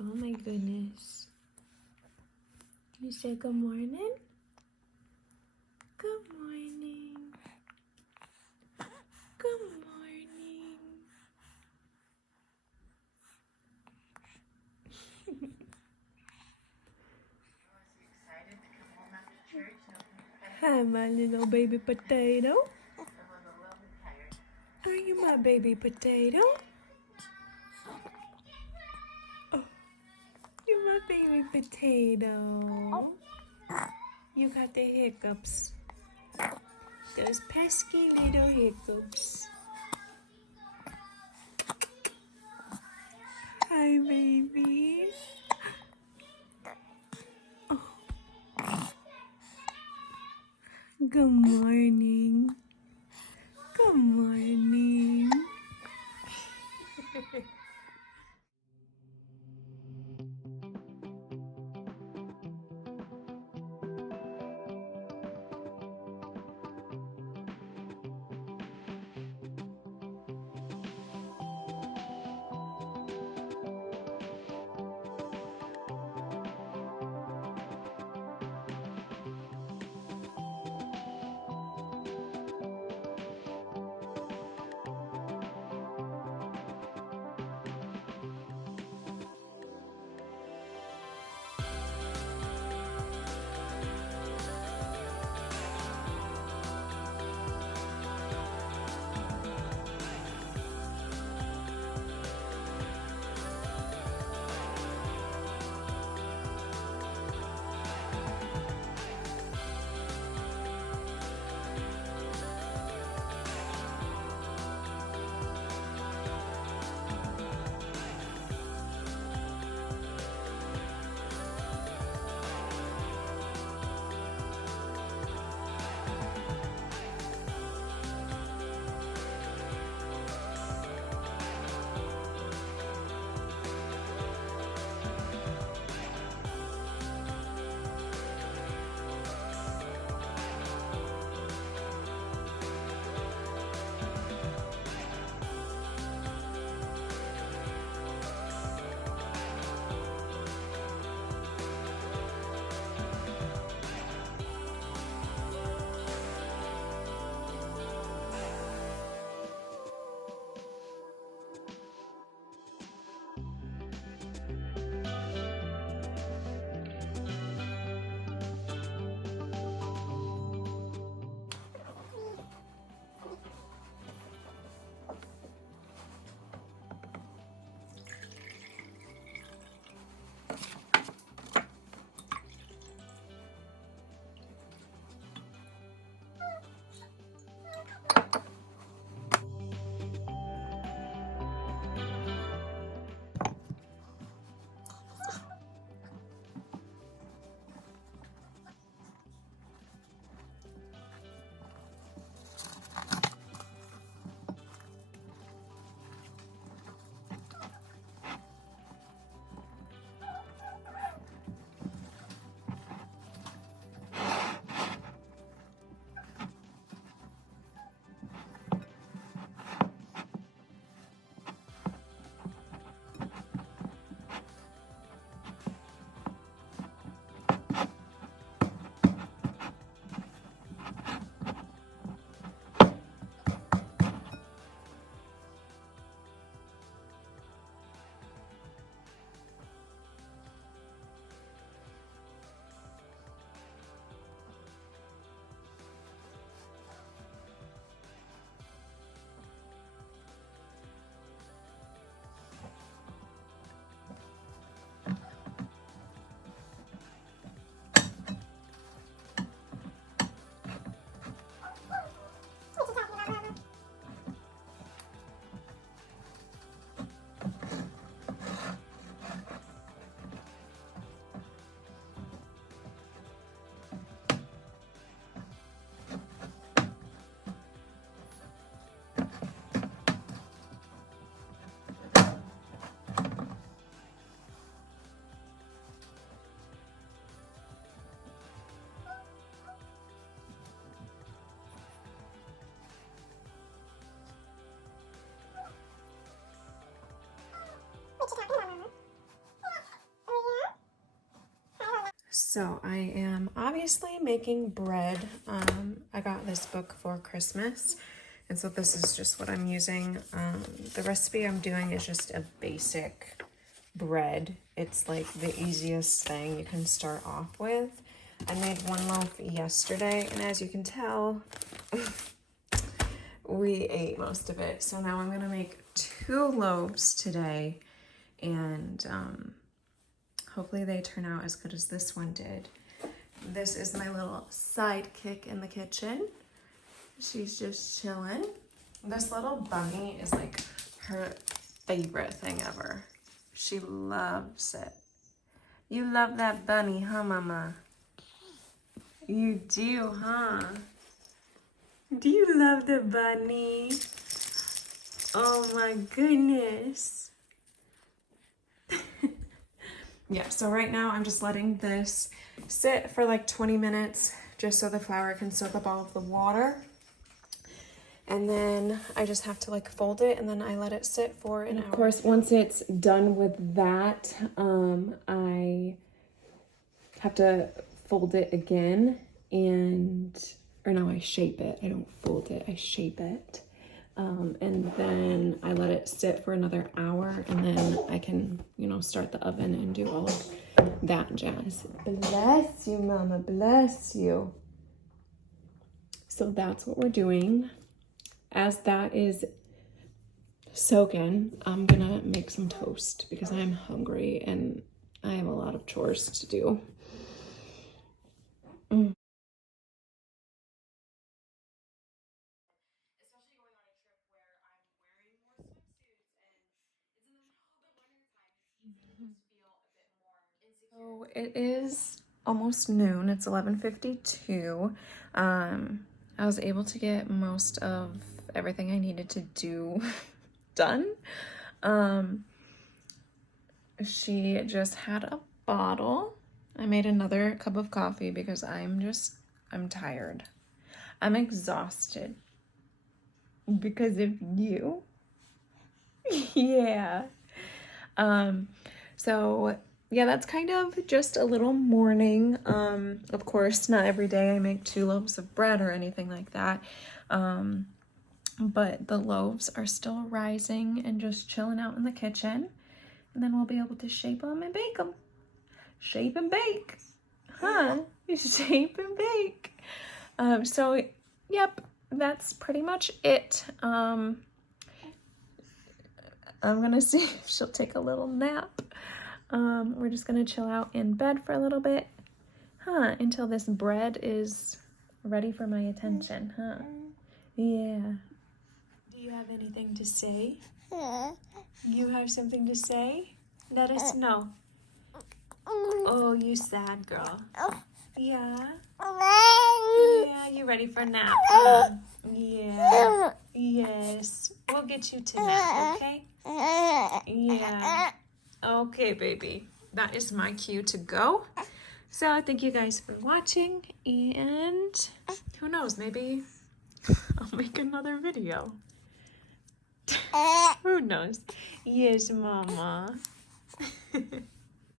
Oh my goodness. You say good morning? Good morning. Good morning. Hi, my little baby potato. Are you my baby potato? Oh, you're my baby potato. You got the hiccups. Those pesky little hiccups. Hi, baby. Oh, good morning. Good morning. So I am obviously making bread. I got this book for Christmas, and so this is just what I'm using. The recipe I'm doing is just a basic bread. It's like the easiest thing you can start off with. I made one loaf yesterday, and as you can tell, we ate most of it. So now I'm gonna make 2 loaves today, and hopefully they turn out as good as this one did. This is my little sidekick in the kitchen. She's just chilling. This little bunny is like her favorite thing ever. She loves it. You love that bunny, huh, Mama? You do, huh? Do you love the bunny? Oh my goodness. Yeah, so right now I'm just letting this sit for like 20 minutes just so the flour can soak up all of the water. And then I just have to like fold it, and then I let it sit for an hour. Of course, once it's done with that, I have to fold it again or no, I shape it. I don't fold it, I shape it. And then I let it sit for another hour, and then I can, start the oven and do all of that jazz. Bless you, Mama, bless you. So that's what we're doing. As that is soaking, I'm gonna make some toast because I'm hungry and I have a lot of chores to do. So it is almost noon. It's 11:52. I was able to get most of everything I needed to do done. She just had a bottle. I made another cup of coffee because I'm tired. I'm exhausted because of you. Yeah. So yeah, that's kind of just a little morning. Of course, not every day I make 2 loaves of bread or anything like that. But the loaves are still rising and just chilling out in the kitchen. And then we'll be able to shape them and bake them. Shape and bake. Huh? Shape and bake. So, yep, that's pretty much it. I'm gonna see if she'll take a little nap. We're just gonna chill out in bed for a little bit, until this bread is ready for my attention, Yeah. Do you have anything to say? You have something to say? Let us know. Oh, you sad girl. Yeah? Yeah, you ready for a nap, huh? Yeah. Yes. We'll get you to nap, okay? Yeah. Okay, baby. That is my cue to go. So thank you guys for watching, and who knows, maybe I'll make another video. Who knows? Yes, Mama.